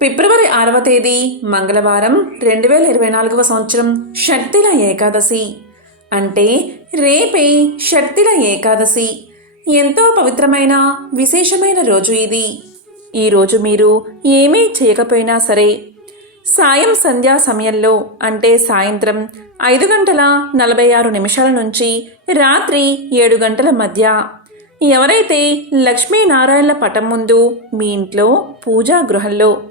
ఫిబ్రవరి ఆరవ తేదీ మంగళవారం రెండు వేల ఇరవై నాలుగవ సంవత్సరం షట్తిల ఏకాదశి. అంటే రేపే షట్తిల ఏకాదశి. ఎంతో పవిత్రమైన విశేషమైన రోజు ఇది. ఈరోజు మీరు ఏమీ చేయకపోయినా సరే సాయం సంధ్యా సమయంలో అంటే సాయంత్రం ఐదు గంటల నలభై ఆరు నిమిషాల నుంచి రాత్రి ఏడు గంటల మధ్య. ఎవరైతే లక్ష్మీనారాయణల పటం ముందు మీ ఇంట్లో పూజా గృహంలో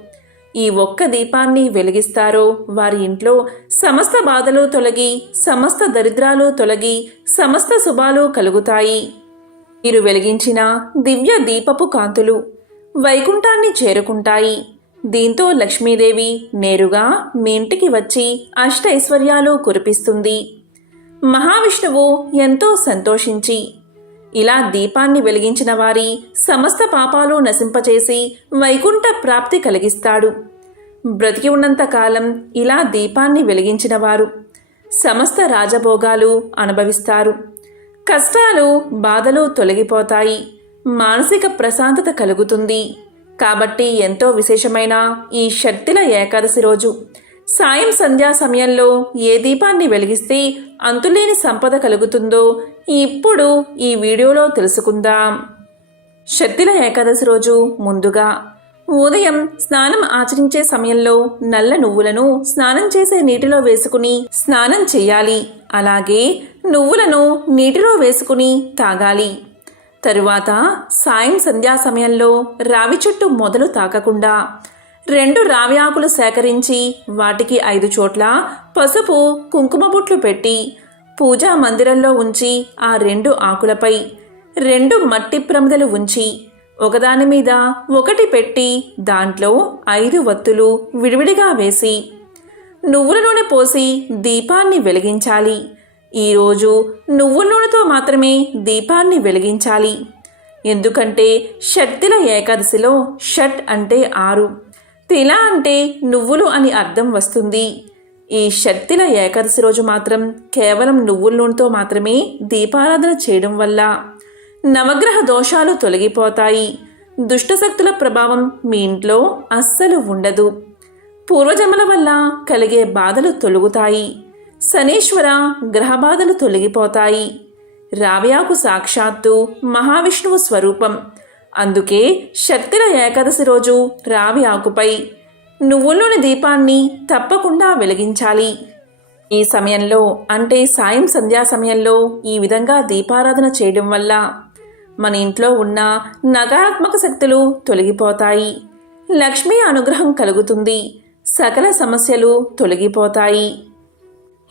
ఈ ఒక్క దీపాన్ని వెలిగిస్తారో? వారి ఇంట్లో సమస్త బాధలు తొలగి సమస్త దరిద్రాలు తొలగి సమస్త శుభాలు కలుగుతాయి. మీరు వెలిగించిన దివ్య దీపపు కాంతులు వైకుంఠాన్ని చేరుకుంటాయి. దీంతో లక్ష్మీదేవి నేరుగా మీ ఇంటికి వచ్చి అష్టైశ్వర్యాలు కురిపిస్తుంది. మహావిష్ణువు ఎంతో సంతోషించి ఇలా దీపాన్ని వెలిగించిన వారి సమస్త పాపాలు నశింపచేసి వైకుంఠ ప్రాప్తి కలిగిస్తాడు. బ్రతికి ఉన్నంత కాలం ఇలా దీపాన్ని వెలిగించిన వారు సమస్త రాజభోగాలు అనుభవిస్తారు. కష్టాలు బాధలు తొలగిపోతాయి. మానసిక ప్రశాంతత కలుగుతుంది. కాబట్టి ఎంతో విశేషమైన ఈ శక్తిల ఏకాదశి రోజు సాయం సంధ్యా సమయంలో ఏ దీపాన్ని వెలిగిస్తే అంతులేని సంపద కలుగుతుందో ఇప్పుడు ఈ వీడియోలో తెలుసుకుందాం. శక్తిల ఏకాదశి రోజు ముందుగా ఉదయం స్నానం ఆచరించే సమయంలో నల్ల నువ్వులను స్నానం చేసే నీటిలో వేసుకుని స్నానం చేయాలి. అలాగే నువ్వులను నీటిలో వేసుకుని తాగాలి. తరువాత సాయం సంధ్యా సమయంలో రావి చెట్టు మొదలు తాకకుండా రెండు రావి ఆకులు సేకరించి వాటికి ఐదు చోట్ల పసుపు కుంకుమ బొట్లు పెట్టి పూజా మందిరంలో ఉంచి ఆ రెండు ఆకులపై రెండు మట్టి ప్రమిదలు ఉంచి ఒకదాని మీద ఒకటి పెట్టి దాంట్లో ఐదు వత్తులు విడివిడిగా వేసి నువ్వుల నూనె పోసి దీపాన్ని వెలిగించాలి. ఈరోజు నువ్వుల నూనెతో మాత్రమే దీపాన్ని వెలిగించాలి. ఎందుకంటే షట్తిల ఏకాదశిలో షట్ అంటే ఆరు. తిల అంటే నువ్వులు అని అర్థం వస్తుంది. ఈ శక్తిల ఏకాదశి రోజు మాత్రం కేవలం నువ్వుల నూనెతో మాత్రమే దీపారాధన చేయడం వల్ల నవగ్రహ దోషాలు తొలగిపోతాయి. దుష్టశక్తుల ప్రభావం మీ ఇంట్లో అస్సలు ఉండదు. పూర్వజముల వల్ల కలిగే బాధలు తొలగుతాయి. శనీశ్వర గ్రహబాధలు తొలగిపోతాయి. రావ్యాకు సాక్షాత్తు మహావిష్ణువు స్వరూపం. అందుకే శక్తిల ఏకాదశి రోజు రావి ఆకుపై నువ్వుల్లోని దీపాన్ని తప్పకుండా వెలిగించాలి. ఈ సమయంలో అంటే సాయం సంధ్యా సమయంలో ఈ విధంగా దీపారాధన చేయడం వల్ల మన ఇంట్లో ఉన్న నకారాత్మక శక్తులు తొలగిపోతాయి. లక్ష్మీ అనుగ్రహం కలుగుతుంది. సకల సమస్యలు తొలగిపోతాయి.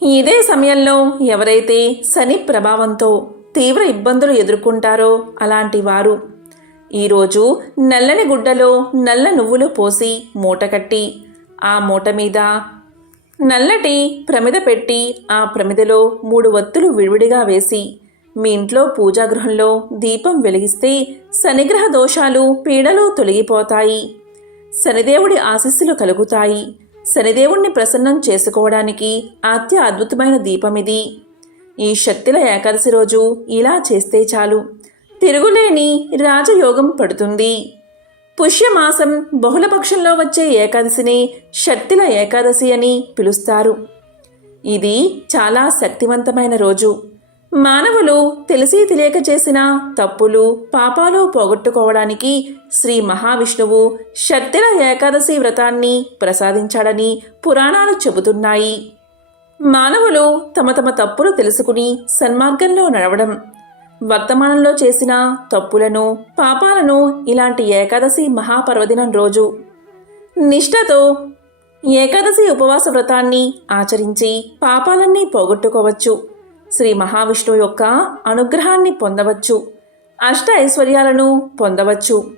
ఇదే సమయంలో ఎవరైతే శని ప్రభావంతో తీవ్ర ఇబ్బందులు ఎదుర్కొంటారో అలాంటి వారు ఈరోజు నల్లని గుడ్డలో నల్ల నువ్వులు పోసి మూట కట్టి ఆ మూట మీద నల్లటి ప్రమిద పెట్టి ఆ ప్రమిదలో మూడు వత్తులు విడివిడిగా వేసి మీ ఇంట్లో పూజాగృహంలో దీపం వెలిగిస్తే శనిగ్రహ దోషాలు పీడలు తొలగిపోతాయి. శనిదేవుడి ఆశీస్సులు కలుగుతాయి. శనిదేవుణ్ణి ప్రసన్నం చేసుకోవడానికి అత్య అద్భుతమైన దీపమిది. ఈ శక్తుల ఏకాదశి రోజు ఇలా చేస్తే చాలు. తిరుగులేని రాజయోగం పడుతుంది. పుష్యమాసం బహుళపక్షంలో వచ్చే ఏకాదశిని శక్తిల ఏకాదశి అని పిలుస్తారు. ఇది చాలా శక్తివంతమైన రోజు. మానవులు తెలిసి తెలియక చేసిన తప్పులు పాపాలు పోగొట్టుకోవడానికి శ్రీ మహావిష్ణువు శక్తిల ఏకాదశి వ్రతాన్ని ప్రసాదించాడని పురాణాలు చెబుతున్నాయి. మానవులు తమ తమ తప్పులు తెలుసుకుని సన్మార్గంలో నడవడం వర్తమానంలో చేసిన తప్పులను పాపాలను ఇలాంటి ఏకాదశి మహాపర్వదినం రోజు నిష్ఠతో ఏకాదశి ఉపవాస వ్రతాన్ని ఆచరించి పాపాలన్నీ పోగొట్టుకోవచ్చు. శ్రీ మహావిష్ణువు యొక్క అనుగ్రహాన్ని పొందవచ్చు. అష్ట ఐశ్వర్యాలను పొందవచ్చు.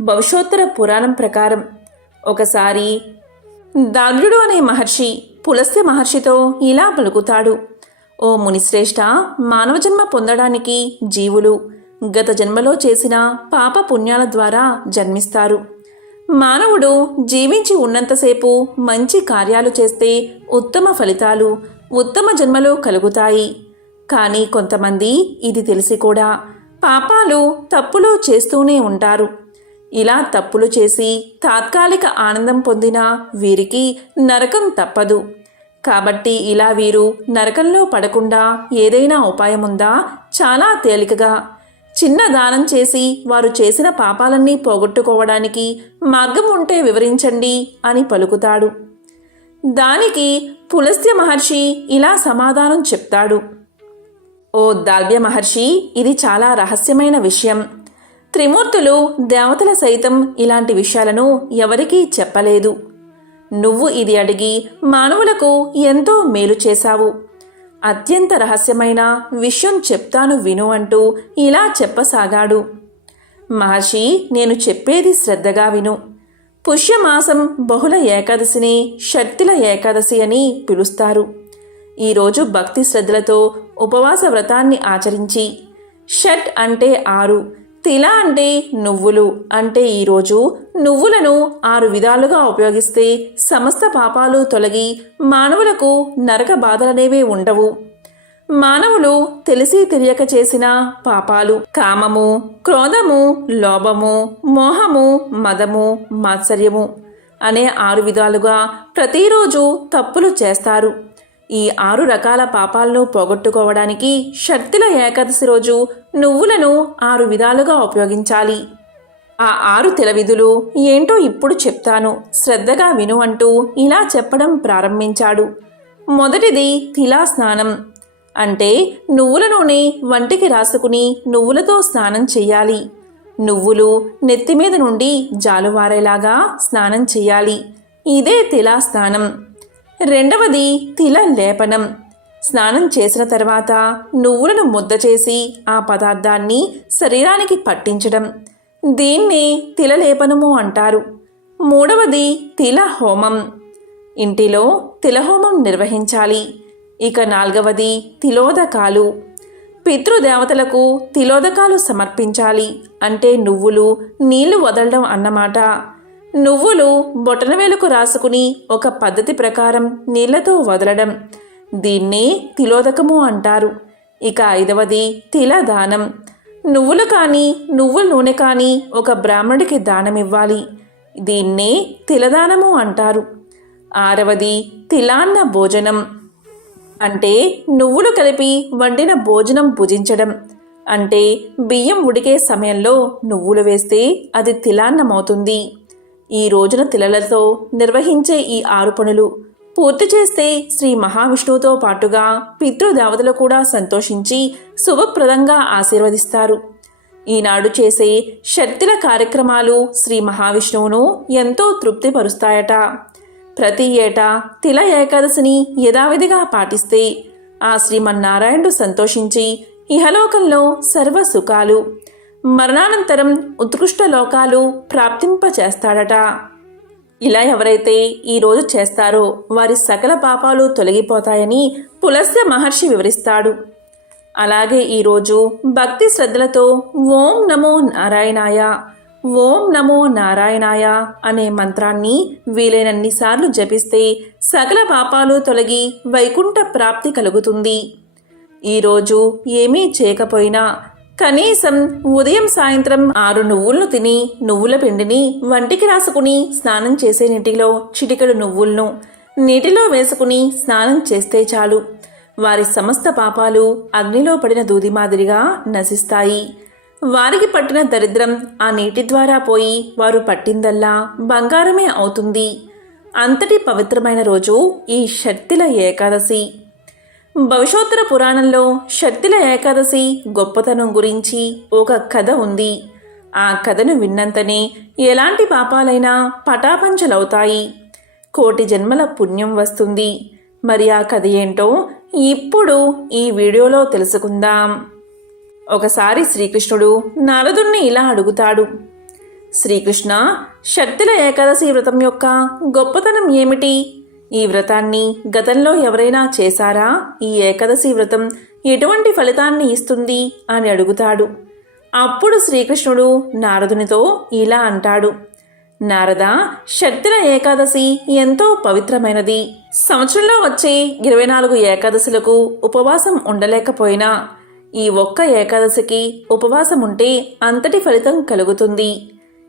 భవిష్యోత్తర పురాణం ప్రకారం ఒకసారి దాగ్రుడు అనే మహర్షి పులస్త్య మహర్షితో ఇలా పలుకుతాడు. ఓ మునిశ్రేష్ఠ మానవ జన్మ పొందడానికి జీవులు గత జన్మలో చేసిన పాప పుణ్యాల ద్వారా జన్మిస్తారు. మానవుడు జీవించి ఉన్నంతసేపు మంచి కార్యాలు చేస్తే ఉత్తమ ఫలితాలు ఉత్తమ జన్మలు కలుగుతాయి. కానీ కొంతమంది ఇది తెలిసి కూడా పాపాలు తప్పులు చేస్తూనే ఉంటారు. ఇలా తప్పులు చేసి తాత్కాలిక ఆనందం పొందిన వీరికి నరకం తప్పదు. కాబట్టి ఇలా వీరు నరకంలో పడకుండా ఏదైనా ఉపాయముందా? చాలా తేలికగా. చిన్న దానం చేసి వారు చేసిన పాపాలన్నీ పోగొట్టుకోవడానికి మార్గం ఉంటే వివరించండి అని పలుకుతాడు. దానికి పులస్త్య మహర్షి ఇలా సమాధానం చెప్తాడు. ఓ దాల్వ్య మహర్షి ఇది చాలా రహస్యమైన విషయం. త్రిమూర్తులు దేవతల సైతం ఇలాంటి విషయాలను ఎవరికీ చెప్పలేదు. నువ్వు ఇది అడిగి మానవులకు ఎంతో మేలు చేశావు. అత్యంత రహస్యమైన విషయం చెప్తాను విను అంటూ ఇలా చెప్పసాగాడు. మహర్షి నేను చెప్పేది శ్రద్ధగా విను. పుష్యమాసం బహుళ ఏకాదశిని షట్తిల ఏకాదశి అని పిలుస్తారు. ఈరోజు భక్తి శ్రద్ధలతో ఉపవాస వ్రతాన్ని ఆచరించి షట్ అంటే ఆరు తిల అంటే నువ్వులు? అంటే ఈరోజు నువ్వులను ఆరు విధాలుగా ఉపయోగిస్తే సమస్త పాపాలు తొలగి మానవులకు నరక బాధలనేవే ఉండవు. మానవులు తెలిసి తెలియక చేసిన పాపాలు కామము క్రోధము లోభము మోహము మదము మాత్సర్యము అనే ఆరు విధాలుగా ప్రతిరోజు తప్పులు చేస్తారు. ఈ ఆరు రకాల పాపాలను పోగొట్టుకోవడానికి శక్తుల ఏకాదశి రోజు నువ్వులను ఆరు విధాలుగా ఉపయోగించాలి. ఆ ఆరు తెలవిధులు ఏంటో ఇప్పుడు చెప్తాను. శ్రద్ధగా విను అంటూ ఇలా చెప్పడం ప్రారంభించాడు. మొదటిది తిలా స్నానం. అంటే నువ్వుల నూనె వంటికి రాసుకుని నువ్వులతో స్నానం చేయాలి. నువ్వులు నెత్తిమీద నుండి జాలువారేలాగా స్నానం చేయాలి. ఇదే తిలా స్నానం. రెండవది తిల లేపనం. స్నానం చేసిన తర్వాత నువ్వులను ముద్ద చేసి ఆ పదార్థాన్ని శరీరానికి పట్టించడం. దీన్ని తిలలేపనము అంటారు. మూడవది తిల హోమం. ఇంటిలో తిలహోమం నిర్వహించాలి. ఇక నాల్గవది తిలోదకాలు. పితృదేవతలకు తిలోదకాలు సమర్పించాలి. అంటే నువ్వులు నీళ్ళు వదలడం అన్నమాట. నువ్వులు బొటనవేలుకు రాసుకుని ఒక పద్ధతి ప్రకారం నీళ్ళతో వదలడం. దీన్నే తిలోదకము అంటారు. ఇక ఐదవది తిలదానం. నువ్వులు కానీ నువ్వుల నూనె కానీ ఒక బ్రాహ్మణుడికి దానం ఇవ్వాలి దీన్నే తిలదానము అంటారు. ఆరవది తిలాన్న భోజనం. అంటే నువ్వులు కలిపి వండిన భోజనం భుజించడం. అంటే బియ్యం ఉడికే సమయంలో నువ్వులు వేస్తే అది తిలాన్నమవుతుంది. ఈ రోజున తిలలతో నిర్వహించే ఈ ఆరు పనులు పూర్తి చేస్తే శ్రీ మహావిష్ణువుతో పాటుగా పితృదేవతలు కూడా సంతోషించి శుభప్రదంగా ఆశీర్వదిస్తారు. ఈనాడు చేసే శక్తుల కార్యక్రమాలు శ్రీ మహావిష్ణువును ఎంతో తృప్తిపరుస్తాయట. ప్రతి ఏటా తిల ఏకాదశిని యథావిధిగా పాటిస్తే ఆ శ్రీమన్నారాయణుడు సంతోషించి ఇహలోకంలో సర్వ సుఖాలు మరణానంతరం ఉత్కృష్ట లోకాలు ప్రాప్తింపచేస్తాడట. ఇలా ఎవరైతే ఈరోజు చేస్తారో వారి సకల పాపాలు తొలగిపోతాయని పులస్య మహర్షి వివరిస్తాడు. అలాగే ఈరోజు భక్తి శ్రద్ధలతో ఓం నమో నారాయణాయ ఓం నమో నారాయణాయ అనే మంత్రాన్ని వీలైనన్నిసార్లు జపిస్తే సకల పాపాలు తొలగి వైకుంఠ ప్రాప్తి కలుగుతుంది. ఈరోజు ఏమీ చేయకపోయినా కనీసం ఉదయం సాయంత్రం ఆరు నువ్వులను తిని నువ్వుల పిండిని వంటికి రాసుకుని స్నానం చేసే నీటిలో చిటికెడు నువ్వులను నీటిలో వేసుకుని స్నానం చేస్తే చాలు. వారి సమస్త పాపాలు అగ్నిలో పడిన దూది మాదిరిగా నశిస్తాయి. వారికి పట్టిన దరిద్రం ఆ నీటి ద్వారా పోయి వారు పట్టిందల్లా బంగారమే అవుతుంది. అంతటి పవిత్రమైన రోజు ఈ షట్తిల ఏకాదశి. భవిష్యోత్తర పురాణంలో శక్తిల ఏకాదశి గొప్పతనం గురించి ఒక కథ ఉంది. ఆ కథను విన్నంతనే ఎలాంటి పాపాలైనా పటాపంచలవుతాయి. కోటి జన్మల పుణ్యం వస్తుంది. మరి ఆ కథ ఏంటో ఇప్పుడు ఈ వీడియోలో తెలుసుకుందాం. ఒకసారి శ్రీకృష్ణుడు నారదుణ్ణి ఇలా అడుగుతాడు. శ్రీకృష్ణ శక్తుల ఏకాదశి వ్రతం యొక్క గొప్పతనం ఏమిటి? ఈ వ్రతాన్ని గతంలో ఎవరైనా చేశారా? ఈ ఏకాదశి వ్రతం ఎటువంటి ఫలితాన్ని ఇస్తుంది అని అడుగుతాడు. అప్పుడు శ్రీకృష్ణుడు నారదునితో ఇలా అంటాడు. నారద శక్తుల ఏకాదశి ఎంతో పవిత్రమైనది. సంవత్సరంలో వచ్చే ఇరవై నాలుగు ఏకాదశులకు ఉపవాసం ఉండలేకపోయినా ఈ ఒక్క ఏకాదశికి ఉపవాసం ఉంటే అంతటి ఫలితం కలుగుతుంది.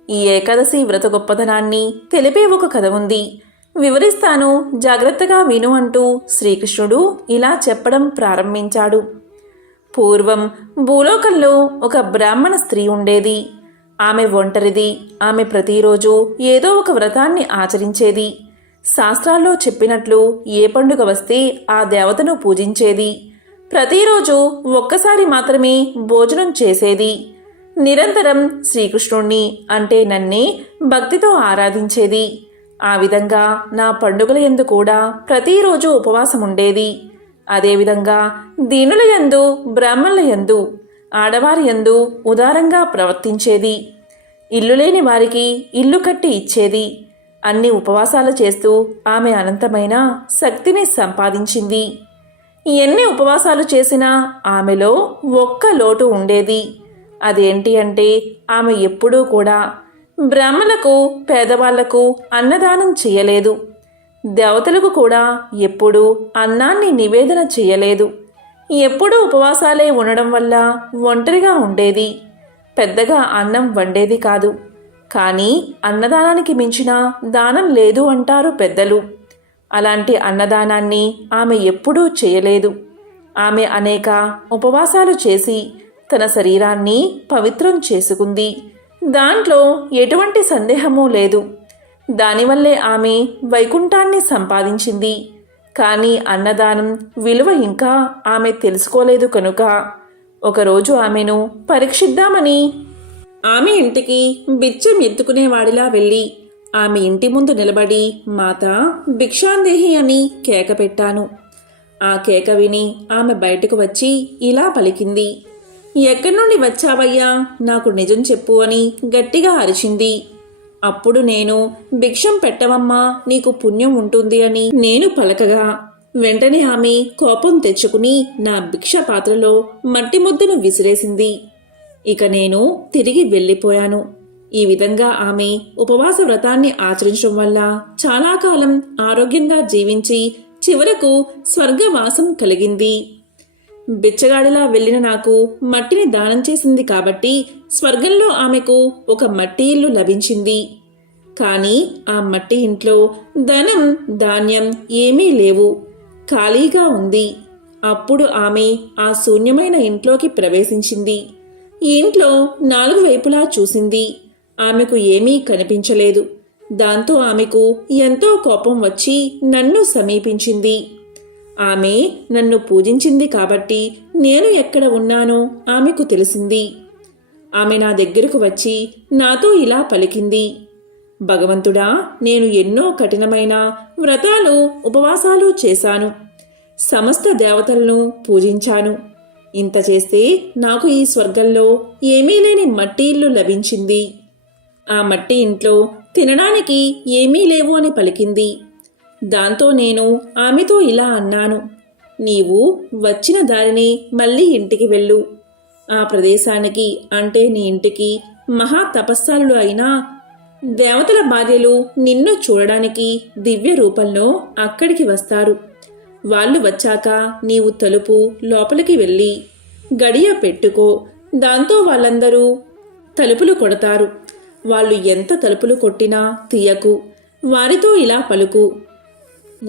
ఈ ఏకాదశి వ్రత గొప్పదనాన్ని తెలిపే ఒక కథ ఉంది. వివరిస్తాను. జాగ్రత్తగా విను అంటూ శ్రీకృష్ణుడు ఇలా చెప్పడం ప్రారంభించాడు. పూర్వం భూలోకంలో ఒక బ్రాహ్మణ స్త్రీ ఉండేది. ఆమె ఒంటరిది. ఆమె ప్రతిరోజు ఏదో ఒక వ్రతాన్ని ఆచరించేది. శాస్త్రాల్లో చెప్పినట్లు ఏ పండుగ వస్తే ఆ దేవతను పూజించేది. ప్రతిరోజు ఒక్కసారి మాత్రమే భోజనం చేసేది. నిరంతరం శ్రీకృష్ణుణ్ణి అంటే నన్నే భక్తితో ఆరాధించేది. ఆ విధంగా నా పండుగల యందు కూడా ప్రతిరోజు ఉపవాసం ఉండేది అదేవిధంగా దీనుల యందు బ్రాహ్మణుల యందు ఆడవారి యందు ఉదారంగా ప్రవర్తించేది. ఇల్లు లేని వారికి ఇల్లు కట్టి ఇచ్చేది. అన్ని ఉపవాసాలు చేస్తూ ఆమె అనంతమైన శక్తిని సంపాదించింది. ఎన్ని ఉపవాసాలు చేసినా ఆమెలో ఒక్క లోటు ఉండేది. అదేంటి అంటే ఆమె ఎప్పుడూ కూడా బ్రాహ్మణులకు పేదవాళ్ళకు అన్నదానం చేయలేదు. దేవతలకు కూడా ఎప్పుడూ అన్నాన్ని నివేదన చేయలేదు. ఎప్పుడూ ఉపవాసాలే ఉండడం వల్ల ఒంటరిగా ఉండేది. పెద్దగా అన్నం వండేది కాదు. కానీ అన్నదానానికి మించిన దానం లేదు అంటారు పెద్దలు. అలాంటి అన్నదానాన్ని ఆమె ఎప్పుడూ చేయలేదు. ఆమె అనేక ఉపవాసాలు చేసి తన శరీరాన్ని పవిత్రం చేసుకుంది. దాంట్లో ఎటువంటి సందేహమూ లేదు. దానివల్లే ఆమె వైకుంఠాన్ని సంపాదించింది. కానీ అన్నదానం విలువ ఇంకా ఆమె తెలుసుకోలేదు కనుక ఒకరోజు ఆమెను పరీక్షిద్దామని ఆమె ఇంటికి బిచ్చం ఎత్తుకునేవాడిలా వెళ్ళి ఆమె ఇంటి ముందు నిలబడి మాత భిక్షాందేహి అని కేక పెట్టాను. ఆ కేక విని ఆమె బయటకు వచ్చి ఇలా పలికింది. ఎక్కడి నుండి వచ్చావయ్యా? నాకు నిజం చెప్పు అని గట్టిగా అరిచింది. అప్పుడు నేను భిక్షం పెట్టవమ్మా నీకు పుణ్యం ఉంటుంది అని నేను పలకగా. వెంటనే ఆమె కోపం తెచ్చుకుని నా భిక్ష పాత్రలో మట్టి ముద్దను విసిరేసింది. ఇక నేను తిరిగి వెళ్ళిపోయాను. ఈ విధంగా ఆమె ఉపవాస వ్రతాన్ని ఆచరించడం వల్ల చాలా కాలం ఆరోగ్యంగా జీవించి చివరకు స్వర్గవాసం కలిగింది. బిచ్చగాడిలా వెళ్ళిన నాకు మట్టిని దానం చేసింది కాబట్టి స్వర్గంలో ఆమెకు ఒక మట్టి ఇల్లు లభించింది. కానీ ఆ మట్టి ఇంట్లో ధనం ధాన్యం ఏమీ లేవు. ఖాళీగా ఉంది. అప్పుడు ఆమె ఆ శూన్యమైన ఇంట్లోకి ప్రవేశించింది. ఈ ఇంట్లో నాలుగు వైపులా చూసింది. ఆమెకు ఏమీ కనిపించలేదు. దాంతో ఆమెకు ఎంతో కోపం వచ్చి నన్ను సమీపించింది. ఆమె నన్ను పూజించింది కాబట్టి నేను ఎక్కడ ఉన్నానో ఆమెకు తెలిసింది. ఆమె నా దగ్గరకు వచ్చి నాతో ఇలా పలికింది. భగవంతుడా నేను ఎన్నో కఠినమైన వ్రతాలు ఉపవాసాలు చేశాను. సమస్త దేవతలను పూజించాను. ఇంత చేస్తే నాకు ఈ స్వర్గంలో ఏమీ లేని మట్టి ఇల్లు లభించింది. ఆ మట్టి ఇంట్లో తినడానికి ఏమీ లేవు అని పలికింది. దాంతో నేను ఆమెతో ఇలా అన్నాను నీవు వచ్చిన దారిని మళ్ళీ ఇంటికి వెళ్ళు. ఆ ప్రదేశానికి అంటే నీ ఇంటికి మహా తపస్సాలు అయినా దేవతల భార్యలు నిన్ను చూడడానికి దివ్య రూపంలో అక్కడికి వస్తారు. వాళ్ళు వచ్చాక నీవు తలుపు లోపలికి వెళ్ళి గడియ పెట్టుకో. దాంతో వాళ్ళందరూ తలుపులు కొడతారు. వాళ్ళు ఎంత తలుపులు కొట్టినా తీయకు. వారితో ఇలా పలుకు.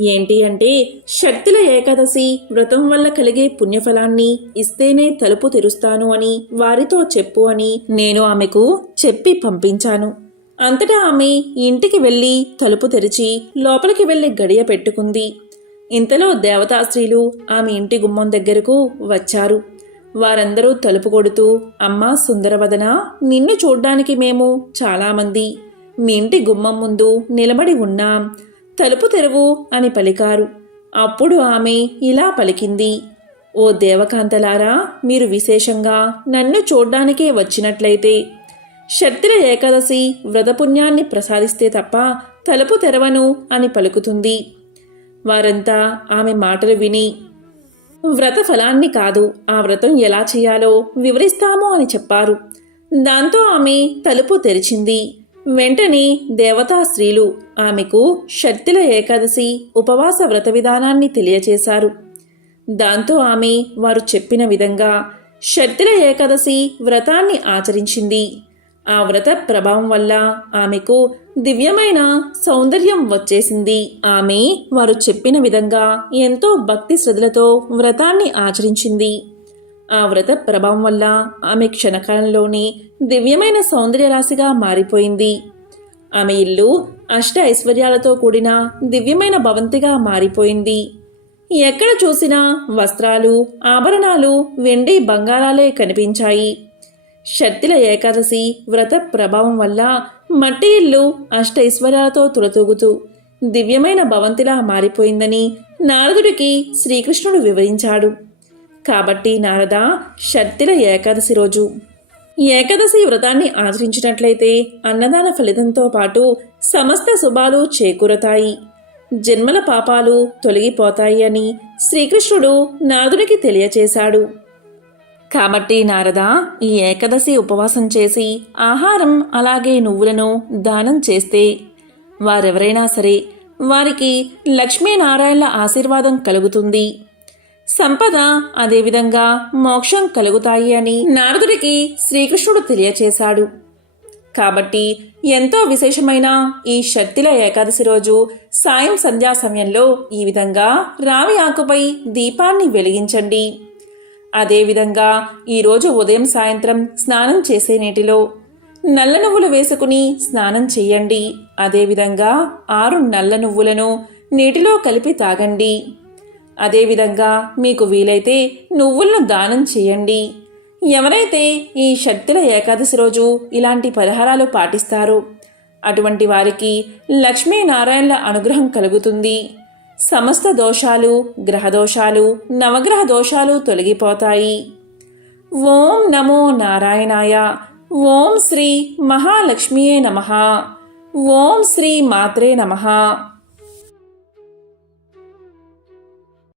ఏంటి అంటే శక్తుల ఏకాదశి వ్రతం వల్ల కలిగే పుణ్యఫలాన్ని ఇస్తేనే తలుపు తెరుస్తాను అని వారితో చెప్పు అని నేను ఆమెకు చెప్పి పంపించాను. అంతటా ఆమె ఇంటికి వెళ్ళి తలుపు తెరిచి లోపలికి వెళ్ళి గడియ పెట్టుకుంది. ఇంతలో దేవతాశ్రీలు ఆమె ఇంటి గుమ్మం దగ్గరకు వచ్చారు. వారందరూ తలుపు కొడుతూ అమ్మా సుందరవదన నిన్ను చూడ్డానికి మేము చాలామంది. మీ ఇంటి గుమ్మం ముందు నిలబడి ఉన్నాం. తలుపు తెరువు అని పలికారు. అప్పుడు ఆమె ఇలా పలికింది. ఓ దేవకాంతలారా మీరు విశేషంగా నన్ను చూడ్డానికే వచ్చినట్లయితే షట్టిల ఏకాదశి వ్రతపుణ్యాన్ని ప్రసాదిస్తే తప్ప తలుపు తెరవను అని పలుకుతుంది. వారంతా ఆమె మాటలు విని వ్రత ఫలాన్ని కాదు ఆ వ్రతం ఎలా చేయాలో వివరిస్తాము అని చెప్పారు. దాంతో ఆమె తలుపు తెరిచింది. వెంటనే దేవతా స్త్రీలు ఆమెకు షర్తిల ఏకాదశి ఉపవాస వ్రత విధానాన్ని తెలియచేశారు. దాంతో ఆమె వారు చెప్పిన విధంగా షట్టిల ఏకాదశి వ్రతాన్ని ఆచరించింది. ఆ వ్రత ప్రభావం వల్ల ఆమెకు దివ్యమైన సౌందర్యం వచ్చేసింది. ఆమె వారు చెప్పిన విధంగా ఎంతో భక్తి శ్రద్ధలతో వ్రతాన్ని ఆచరించింది. ఆ వ్రత ప్రభావం వల్ల ఆమె క్షణకాలంలోనే దివ్యమైన సౌందర్యరాశిగా మారిపోయింది. ఆమె ఇల్లు అష్ట ఐశ్వర్యాలతో కూడిన దివ్యమైన భవంతిగా మారిపోయింది. ఎక్కడ చూసినా వస్త్రాలు ఆభరణాలు వెండి బంగారాలే కనిపించాయి. శక్తిల ఏకాదశి వ్రత ప్రభావం వల్ల మట్టి ఇల్లు అష్టైశ్వర్యాలతో తులతూగుతూ దివ్యమైన భవంతిలా మారిపోయిందని నారదుడికి శ్రీకృష్ణుడు వివరించాడు. కాబట్టి నారద షట్టిల ఏకాదశి రోజు. ఏకాదశి వ్రతాన్ని ఆచరించినట్లయితే అన్నదాన ఫలితంతో పాటు సమస్త శుభాలు చేకూరతాయి. జన్మల పాపాలు తొలగిపోతాయి అని శ్రీకృష్ణుడు నారదునికి తెలియచేశాడు. కాబట్టి నారద ఈ ఏకాదశి ఉపవాసం చేసి ఆహారం అలాగే నువ్వులను దానం చేస్తే వారెవరైనా సరే వారికి లక్ష్మీనారాయణల ఆశీర్వాదం కలుగుతుంది. సంపద అదేవిధంగా మోక్షం కలుగుతాయి అని నారదుడికి శ్రీకృష్ణుడు తెలియచేశాడు. కాబట్టి ఎంతో విశేషమైన ఈ శక్తిల ఏకాదశి రోజు సాయం సంధ్యా సమయంలో ఈ విధంగా రావి ఆకుపై దీపాన్ని వెలిగించండి. అదేవిధంగా ఈరోజు ఉదయం సాయంత్రం స్నానం చేసే నీటిలో నల్ల నువ్వులు వేసుకుని స్నానం చేయండి. అదేవిధంగా ఆరు నల్ల నువ్వులను నీటిలో కలిపి తాగండి. అదేవిధంగా మీకు వీలైతే నువ్వులను దానం చేయండి. ఎవరైతే ఈ శక్తుల ఏకాదశి రోజు ఇలాంటి పరిహారాలు పాటిస్తారో అటువంటి వారికి లక్ష్మీనారాయణల అనుగ్రహం కలుగుతుంది. సమస్త దోషాలు గ్రహదోషాలు నవగ్రహ దోషాలు తొలగిపోతాయి. ఓం నమో నారాయణాయ. ఓం శ్రీ మహాలక్ష్మియే నమ. ఓం శ్రీ మాత్రే నమః.